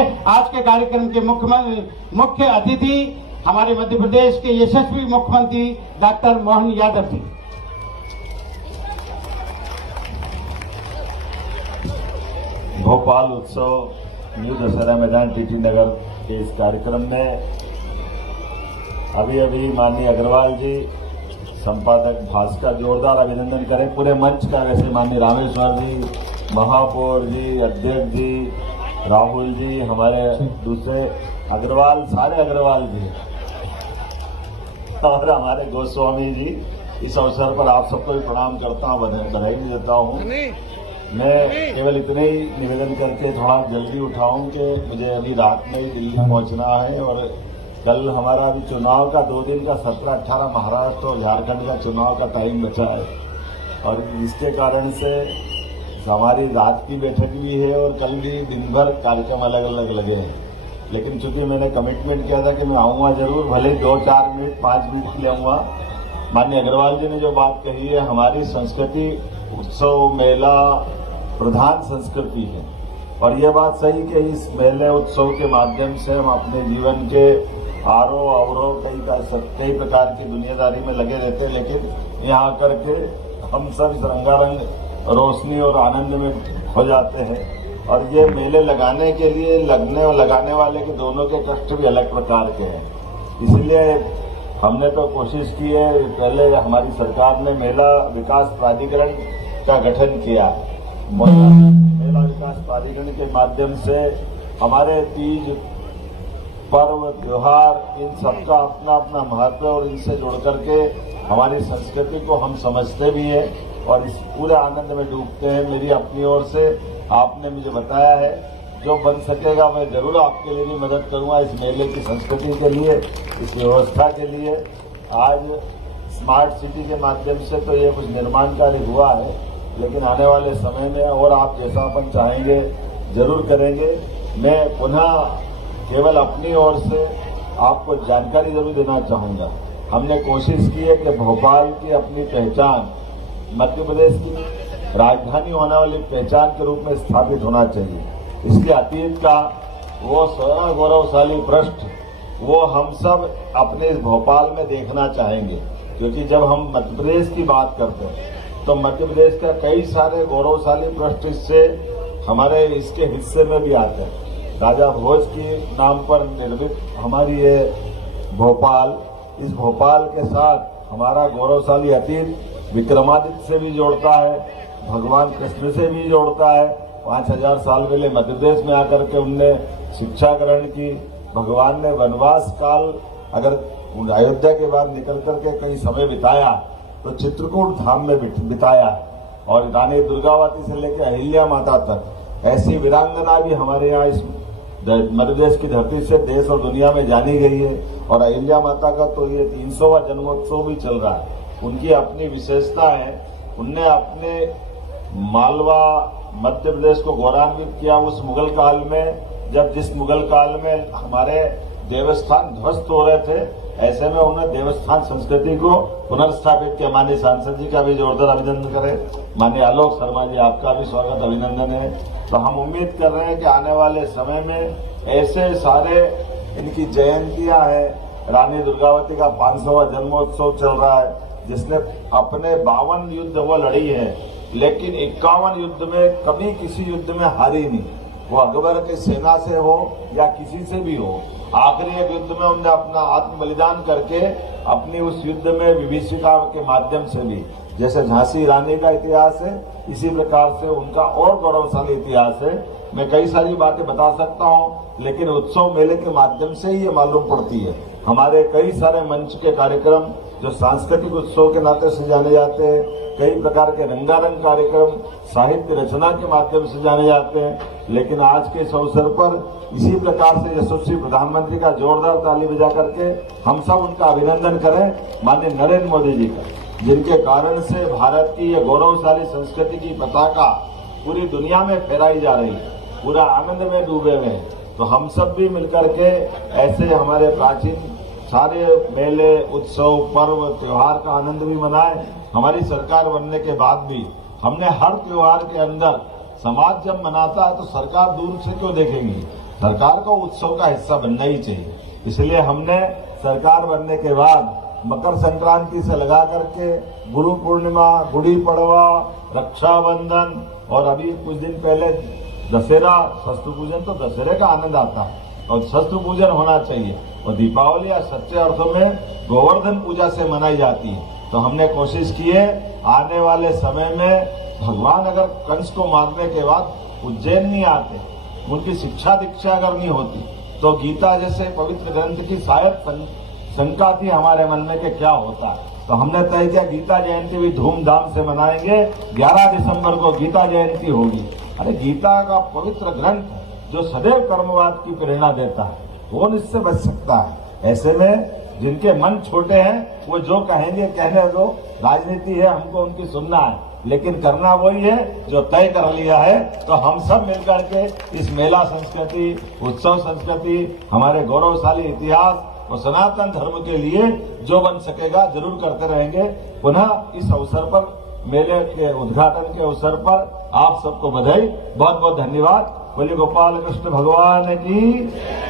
आज के कार्यक्रम के मुख्य अतिथि हमारे मध्य प्रदेश के यशस्वी मुख्यमंत्री डॉक्टर मोहन यादव जी। भोपाल उत्सव न्यू दशहरा मैदान टीटी नगर के इस कार्यक्रम में अभी माननीय अग्रवाल जी, संपादक भास्कर, जोरदार अभिनंदन करें पूरे मंच का। वैसे माननीय रामेश्वर जी, महापौर जी, अध्यक्ष जी, राहुल जी, हमारे दूसरे अग्रवाल, सारे अग्रवाल जी और हमारे गोस्वामी जी, इस अवसर पर आप सबको भी प्रणाम करता हूँ, बधाई भी देता हूँ। मैं केवल इतने ही निवेदन करके थोड़ा जल्दी उठाऊं कि मुझे अभी रात में ही दिल्ली पहुंचना है और कल हमारा अभी चुनाव का 2 दिन का 17-18 महाराष्ट्र और झारखंड का चुनाव का टाइम बचा है और इसके कारण से हमारी रात की बैठक भी है और कल भी दिन भर कार्यक्रम अलग अलग लगे हैं। लेकिन चूंकि मैंने कमिटमेंट किया था कि मैं आऊंगा जरूर, भले 2-4 मिनट 5 मिनट के लिए आऊंगा। माननीय अग्रवाल जी ने जो बात कही है, हमारी संस्कृति उत्सव मेला प्रधान संस्कृति है और ये बात सही कि इस मेले उत्सव के माध्यम से हम अपने जीवन के आरोह अवरोह कई प्रकार की दुनियादारी में लगे रहते हैं, लेकिन यहाँ आकर के हम सब इस रंगारंग रोशनी और आनंद में हो जाते हैं। और ये मेले लगाने के लिए लगने और लगाने वाले के दोनों के कष्ट भी अलग प्रकार के हैं। इसलिए हमने तो कोशिश की है, पहले हमारी सरकार ने मेला विकास प्राधिकरण का गठन किया। मेला विकास प्राधिकरण के माध्यम से हमारे तीज, पर्व, त्योहार, इन सबका अपना अपना महत्व और इनसे जुड़ करके हमारी संस्कृति को हम समझते भी हैं और इस पूरे आनंद में डूबते हैं। मेरी अपनी ओर से आपने मुझे बताया है, जो बन सकेगा मैं जरूर आपके लिए भी मदद करूंगा इस मेले की संस्कृति के लिए, इस व्यवस्था के लिए। आज स्मार्ट सिटी के माध्यम से तो ये कुछ निर्माण कार्य हुआ है, लेकिन आने वाले समय में और आप जैसा अपन चाहेंगे जरूर करेंगे। मैं पुनः केवल अपनी ओर से आपको जानकारी जरूर देना चाहूंगा। हमने कोशिश की है कि भोपाल की अपनी पहचान मध्य प्रदेश की राजधानी होने वाली पहचान के रूप में स्थापित होना चाहिए। इसके अतीत का वो सोना गौरवशाली पृष्ठ वो हम सब अपने इस भोपाल में देखना चाहेंगे, क्योंकि जब हम मध्य प्रदेश की बात करते हैं तो मध्य प्रदेश का कई सारे गौरवशाली पृष्ठ इससे हमारे इसके हिस्से में भी आते हैं। राजा भोज के नाम पर निर्मित हमारी ये भोपाल, इस भोपाल के साथ हमारा गौरवशाली अतीत विक्रमादित्य से भी जोड़ता है, भगवान कृष्ण से भी जोड़ता है। 5000 साल पहले मध्य प्रदेश में आकर के उनने शिक्षा ग्रहण की। भगवान ने वनवास काल अगर अयोध्या के बाद निकल करके कई समय बिताया तो चित्रकूट धाम में बिताया और रानी दुर्गावती से लेकर अहिल्या माता तक ऐसी वीरांगना भी हमारे यहाँ इस मध्य प्रदेश की धरती से देश और दुनिया में जानी गई है। और अहिल्या माता का तो ये 300वां जन्मोत्सव भी चल रहा है। उनकी अपनी विशेषता है, उनने अपने मालवा मध्य प्रदेश को गौरवान्वित किया उस मुगल काल में, जब जिस मुगल काल में हमारे देवस्थान ध्वस्त हो रहे थे, ऐसे में उन्होंने देवस्थान संस्कृति को पुनर्स्थापित किया। माननीय सांसद जी का भी जोरदार अभिनंदन करें। माननीय आलोक शर्मा जी, आपका भी स्वागत अभिनंदन है। तो हम उम्मीद कर रहे हैं कि आने वाले समय में ऐसे सारे इनकी जयंतियां हैं। रानी दुर्गावती का 500वां जन्मोत्सव चल रहा है, जिसने अपने 52 युद्ध वो लड़ी है, लेकिन 51 युद्ध में कभी किसी युद्ध में हारी नहीं। वो अकबर की सेना से हो या किसी से भी हो, आखिरी एक युद्ध में उन्होंने अपना आत्म बलिदान करके अपनी उस युद्ध में विभीषिका के माध्यम से भी, जैसे झांसी रानी का इतिहास है, इसी प्रकार से उनका और गौरवशाली इतिहास है। मैं कई सारी बातें बता सकता हूं, लेकिन उत्सव मेले के माध्यम से ही ये मालूम पड़ती है। हमारे कई सारे मंच के कार्यक्रम जो सांस्कृतिक उत्सव के नाते से जाने जाते हैं, कई प्रकार के रंगारंग कार्यक्रम साहित्य रचना के माध्यम से जाने जाते हैं, लेकिन आज के इस अवसर पर इसी प्रकार से यशस्वी प्रधानमंत्री का जोरदार ताली बजा करके हम सब उनका अभिनंदन करें, माननीय नरेंद्र मोदी जी का, जिनके कारण से भारत की ये गौरवशाली संस्कृति की पताका पूरी दुनिया में फहराई जा रही है, पूरा आनंद में डूबे हुए हैं। तो हम सब भी मिलकर के ऐसे हमारे प्राचीन सारे मेले, उत्सव, पर्व, त्योहार का आनंद भी मनाएं। हमारी सरकार बनने के बाद भी हमने हर त्योहार के अंदर समाज जब मनाता है तो सरकार दूर से क्यों देखेंगी, सरकार को उत्सव का हिस्सा बनना ही चाहिए। इसलिए हमने सरकार बनने के बाद मकर संक्रांति से लगा करके गुरु पूर्णिमा, गुड़ी पड़वा, रक्षाबंधन और अभी कुछ दिन पहले दशहरा, शस्त्र पूजन, तो दशहरे का आनंद आता है और शस्त्र पूजन होना चाहिए। और दीपावली या सच्चे अर्थों में गोवर्धन पूजा से मनाई जाती है। तो हमने कोशिश की है आने वाले समय में भगवान अगर कंस को मारने के बाद उज्जैन नहीं आते, उनकी शिक्षा दीक्षा अगर नहीं होती, तो गीता जैसे पवित्र ग्रंथ की शायद शंका थी हमारे मन में कि क्या होता है। तो हमने तय किया गीता जयंती भी धूमधाम से मनाएंगे। 11 दिसंबर को गीता जयंती होगी। अरे गीता का पवित्र ग्रंथ जो सदैव कर्मवाद की प्रेरणा देता है, कौन इससे बच सकता है। ऐसे में जिनके मन छोटे हैं वो जो कहेंगे कहने दो, राजनीति है, हमको उनकी सुनना है, लेकिन करना वही है जो तय कर लिया है। तो हम सब मिलकर के इस मेला संस्कृति, उत्सव संस्कृति, हमारे गौरवशाली इतिहास और सनातन धर्म के लिए जो बन सकेगा जरूर करते रहेंगे। पुनः इस अवसर पर, मेले के उद्घाटन के अवसर पर आप सबको बधाई, बहुत बहुत धन्यवाद। बोलिए गोपाल कृष्ण भगवान की।